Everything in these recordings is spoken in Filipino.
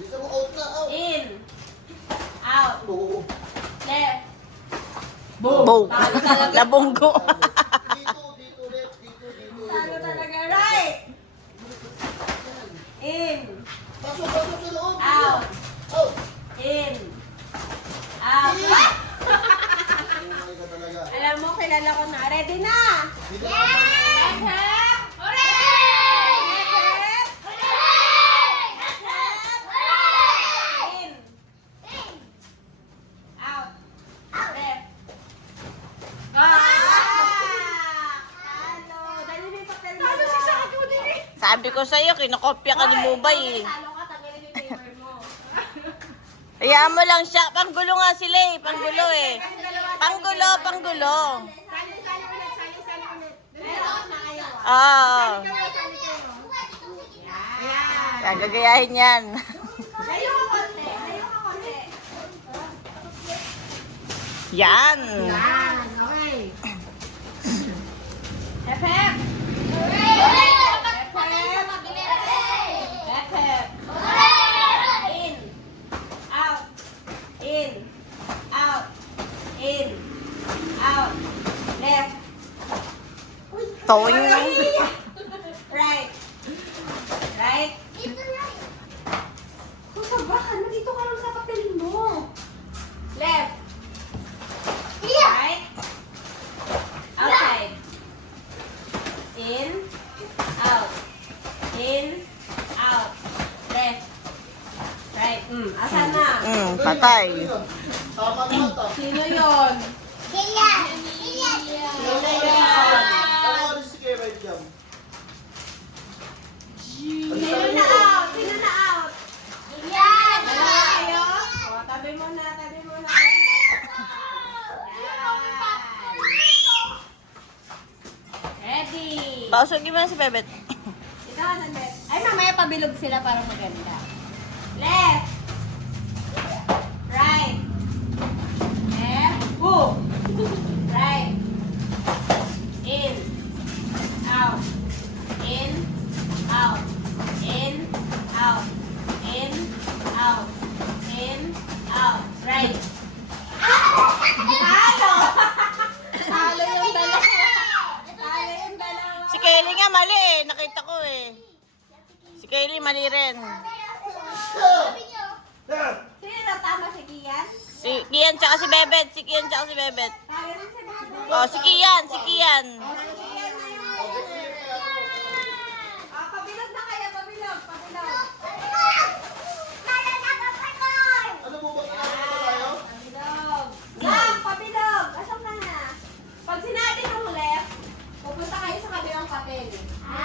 Bisa mo out na, out. In. Out. Oo. Left. Boom. Talo talaga. Nabunggo. Dito, left, dito. Talo talaga. Right. In. Pasok sa loob. Out. Out. In. Out. Ay, ka talaga. Alam mo, kilala ko na. Ready na? Dito Left, left. Left, left. In. Out. Left. Go. Talo. Dali mo yung papel mo. Talo si Sako din eh. Sabi ko sa'yo, kinokopya ka ni Mubay eh. Talo ka, tanggalin yung paper mo. Hayaan mo lang siya. Panggulo nga sila eh. Panggulo eh. Panggulo. Sali ulit. Meron na kayo. Oo. Yan. Gagayahin yan. Layo ka konti. Yan. Yan. Okay. Hep, hep. Hep, hep. In. Out. In. Out. In. Out. Left. Towing. Right. Right. Kung sabahan, nandito ka lang sa papel mo. Left. Right. Outside. In. Out. In. Out. Left. Right. Asan na? Patay. Tama naman, tama. Sino yun? Sino yun? Ano si Kevin Jam? Sino na out? Sino na out? Dalawa kayo? O, tabi mo na. Ready. Pausogin mo na si Bebet. Ito ka sandali. Ay, mamaya pabilog sila para maganda. Left. Right. Left. Go. Right. In. Out. In. Out. In. Out. In. Out. In. Out. Right. Talo! Talo yung dalawa. Talo yung dalawa. Si Kelly nga mali eh. Nakita ko eh. Si Kelly mali rin. Sino na tama si Kian? Si Kian tsaka si Bebet. Talo rin si Bebe. Oh, si Kian. Si Kian na yun. Pabilog na kayo, pabilog. Ano mo ba kinakita tayo? Pabilog. Lang, pabilog. Asan ka na? Pag sinabi nung left, pupunta kayo sa kabilang papel.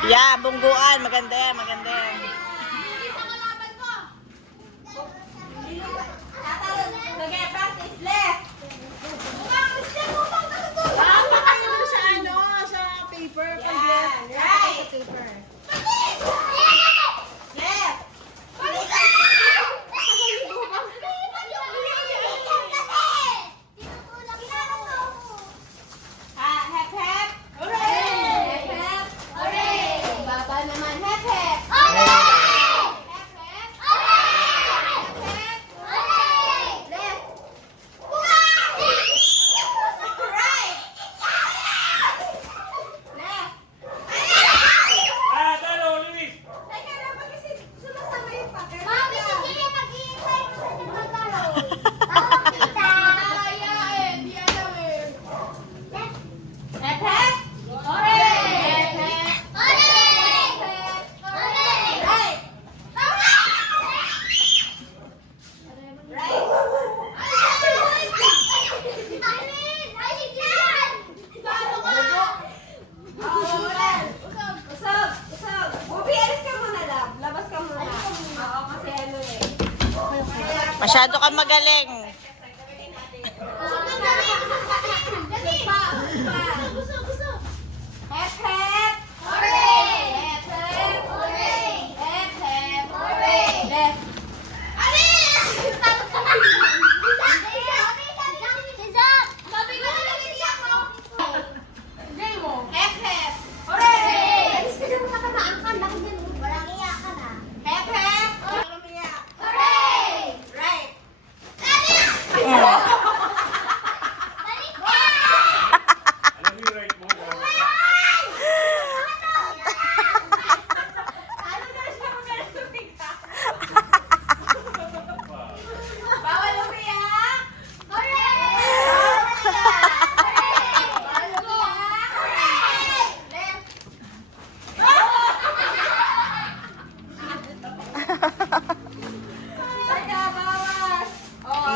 Yeah, bungguan. Maganda yan. Maganda yan. Tatalon. Sige, practice. Left. Yan. Right. Left. Hep, hep. Hep, hep. Baba naman. Hep, hep. Hep, hep. Left. Right. Left. Talo, Luis! Teka lang, bakit kasi sumasama yung papel? Hep, hep. Hep, hep. Right. Usog. Bubi, alis ka muna, love. Labas ka muna. Oo, kasi ano eh. Masyado ka magaling. Hep, hep. Hep, hep. Hep, hep. Left. Hep, hep. Hep, hep. Walang umiyak.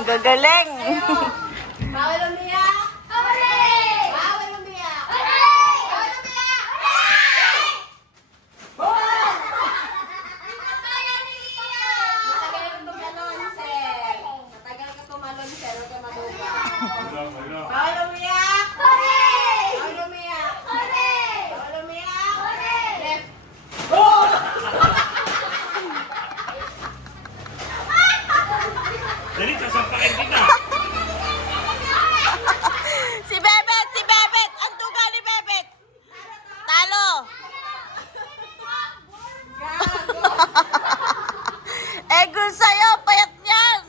Gagaling. Bawal umiyak. Hooray! Bawal umiyak. Hooray! Bawal umiyak. Matagal ka tumalon, sir. Matagal ka tumalon, sir. Huwag ka mabuka. Bawal umiyak. Hooray! Bawal umiyak. Hooray! Bawal umiyak. Hooray! Left. Dali, sasampakin kita. Si Bebet! Si Bebet! Ang tuga ni Bebet! Talo! Gago. Eh, kung sa'yo, payat niyan!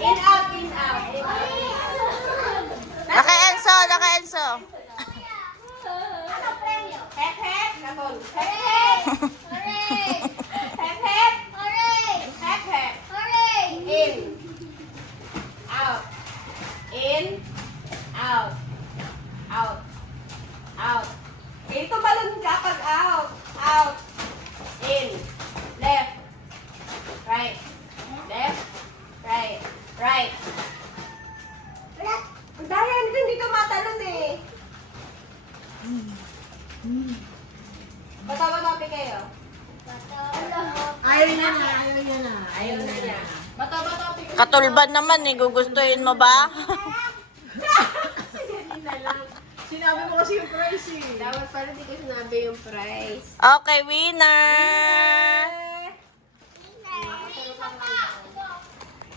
In out, in out. In out. Naka-Enzo! Naka-Enzo! Hep, hep. Kabol. Hep, hep. Hep, hep. Hep, hep. In. Out. In. Out. Out. Out. Ito balon ka pag out. Out. In. Left. Right. Left. Right. Right. Dahil hindi ka matalon eh. Bata-bata kayo. Ayaw niya na, ayaw niya na. Ayaw na niya. Bata-bata kayo. Katulban naman eh. Gugustuhin mo ba? Ganun na lang. Sinabi mo kasi yung price eh. Dapat pala di ko sinabi yung price. Okay, winner!